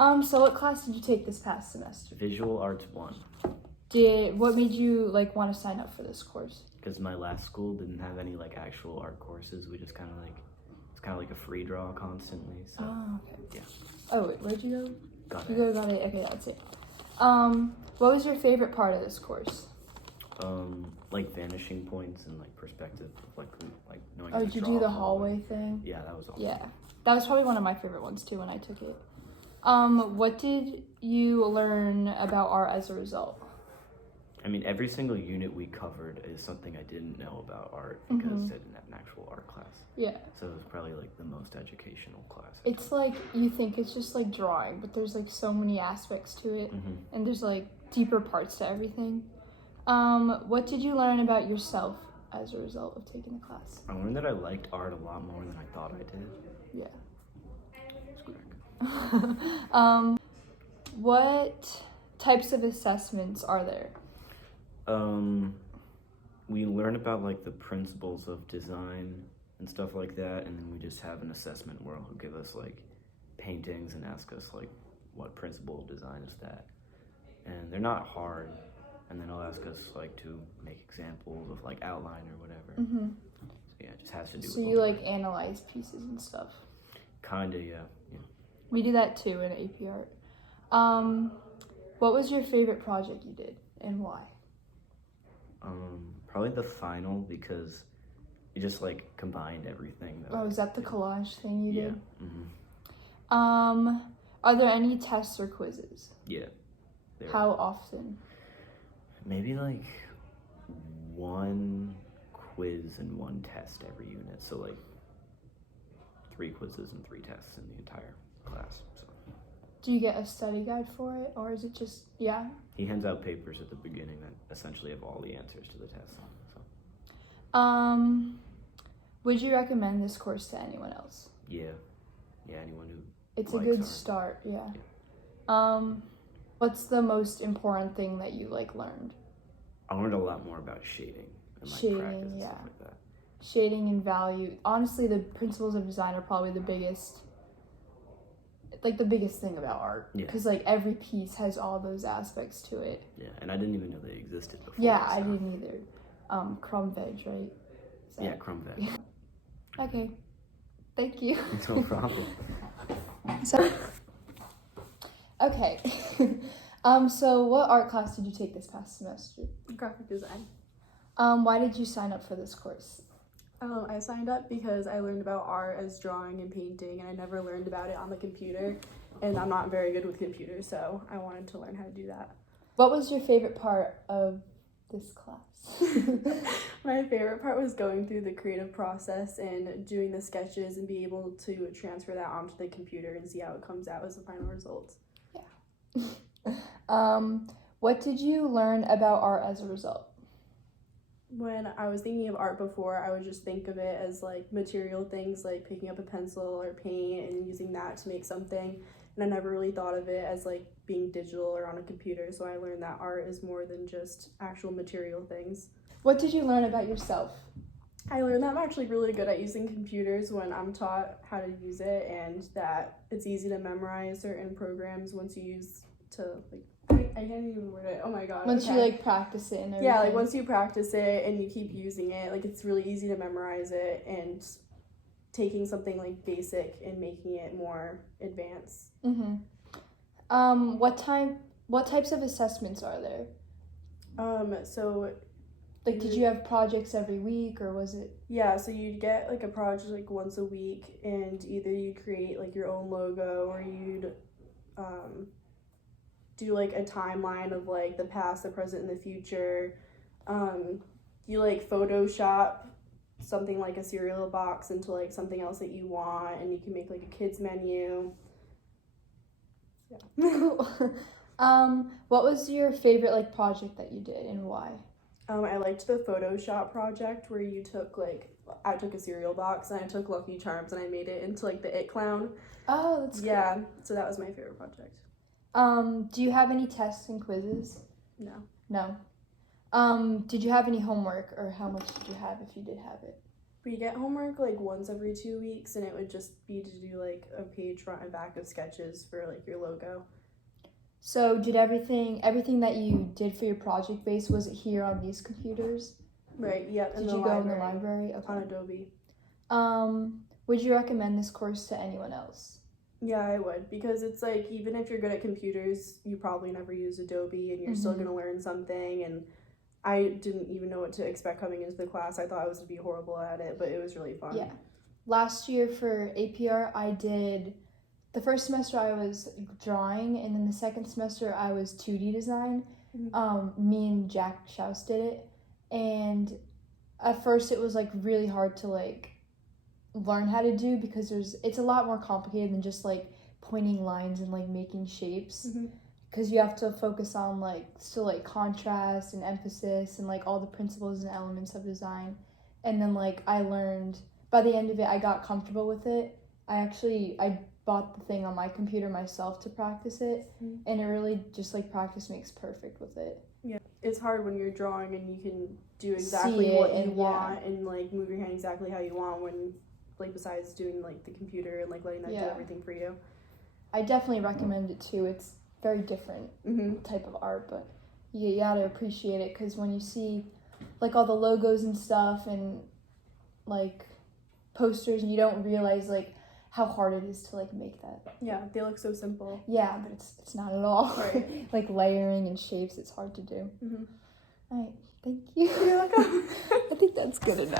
So what class did you take this past semester? Visual Arts 1. What made you want to sign up for this course? Because my last school didn't have any actual art courses. We just kind of it's kind of like a free draw constantly. So Okay. yeah. Oh, wait, where'd you go? Got You it. go got it. Okay, that's it. What was your favorite part of this course? Vanishing points and perspective, knowing. Oh, did you do the hallway thing? Yeah, that was awesome. Yeah, that was probably one of my favorite ones too when I took it. What did you learn about art as a result? I mean, every single unit we covered is something I didn't know about art because I didn't have an actual art class. Yeah. So it was probably the most educational class. It's you think it's just drawing, but there's so many aspects to it, and there's deeper parts to everything. What did you learn about yourself as a result of taking the class? I learned that I liked art a lot more than I thought I did. Yeah. It's quick. What types of assessments are there? We learn about the principles of design and stuff like that, and then we just have an assessment where he'll give us paintings and ask us what principle of design is that, and they're not hard, and then he'll ask us to make examples of outline or whatever. So yeah, it just has to do. So with you analyze pieces and stuff. Kinda, yeah. We do that too in AP Art. What was your favorite project you did and why? Probably the final because it just combined everything. Is that the collage thing you did? Yeah. Are there any tests or quizzes? Yeah. How often? Maybe one quiz and one test every unit. So 3 quizzes and 3 tests in the entire class. So. Do you get a study guide for it, or is it just He hands out papers at the beginning that essentially have all the answers to the test. So. Would you recommend this course to anyone else? Yeah, anyone who. It's a good start. Yeah. What's the most important thing that you learned? I learned a lot more about shading and practice and stuff like that. Shading and value. Honestly, the principles of design are probably the biggest thing about art. Because every piece has all those aspects to it. Yeah, and I didn't even know they existed before. Yeah, so. I didn't either. Crumb veg, right? Yeah, crumb veg. Okay. Thank you. No problem. Okay. So what art class did you take this past semester? Graphic design. Why did you sign up for this course? I signed up because I learned about art as drawing and painting, and I never learned about it on the computer, and I'm not very good with computers, so I wanted to learn how to do that. What was your favorite part of this class? My favorite part was going through the creative process and doing the sketches and be able to transfer that onto the computer and see how it comes out as the final result. Yeah. What did you learn about art as a result? When I was thinking of art before, I would just think of it as material things, like picking up a pencil or paint and using that to make something. And I never really thought of it as being digital or on a computer. So I learned that art is more than just actual material things. What did you learn about yourself? I learned that I'm actually really good at using computers when I'm taught how to use it, and that it's easy to memorize certain programs once you use to I can't even word it. Oh my god. Once you practice it and everything. Yeah, once you practice it and you keep using it, it's really easy to memorize it, and taking something basic and making it more advanced. What types of assessments are there? So did you have projects every week, or was it? Yeah, so you'd get a project once a week, and either you create your own logo, or you'd do a timeline of the past, the present, and the future. You Photoshop something like a cereal box into something else that you want, and you can make a kids menu. Yeah. What was your favorite project that you did and why? I liked the Photoshop project where you took I took a cereal box and I took Lucky Charms and I made it into the It Clown. Oh, that's cool. Yeah, so that was my favorite project. Do you have any tests and quizzes? No. Did you have any homework, or how much did you have if you did have it? We get homework like once every 2 weeks, and it would just be to do like a page front and back of sketches for like your logo. So did everything that you did for your project base, was it here on these computers? Right, yep. Did you go in the library? Okay. On Adobe. Would you recommend this course to anyone else? Yeah, I would, because it's like, even if you're good at computers, you probably never use Adobe, and you're still going to learn something. And I didn't even know what to expect coming into the class. I thought I was going to be horrible at it, but it was really fun. Yeah. Last year for APR, the first semester I was drawing, and then the second semester I was 2D design. Me and Jack Schaus did it, and at first it was like really hard to like learn how to do, because it's a lot more complicated than just like pointing lines and like making shapes, because you have to focus on like contrast and emphasis and like all the principles and elements of design. And then like I learned, by the end of it, I got comfortable with it. I bought the thing on my computer myself to practice it, and it really just like practice makes perfect with it. Yeah, it's hard when you're drawing and you can do exactly what you want and like move your hand exactly how you want, when like besides doing like the computer and like letting that do everything for you. I definitely recommend it too. It's very different type of art, but you gotta appreciate it, because when you see like all the logos and stuff and like posters, you don't realize like how hard it is to like make that. Yeah, they look so simple. Yeah, but it's not at all. Right. Like layering and shapes, it's hard to do. All right, thank you. You're welcome. I think that's good enough.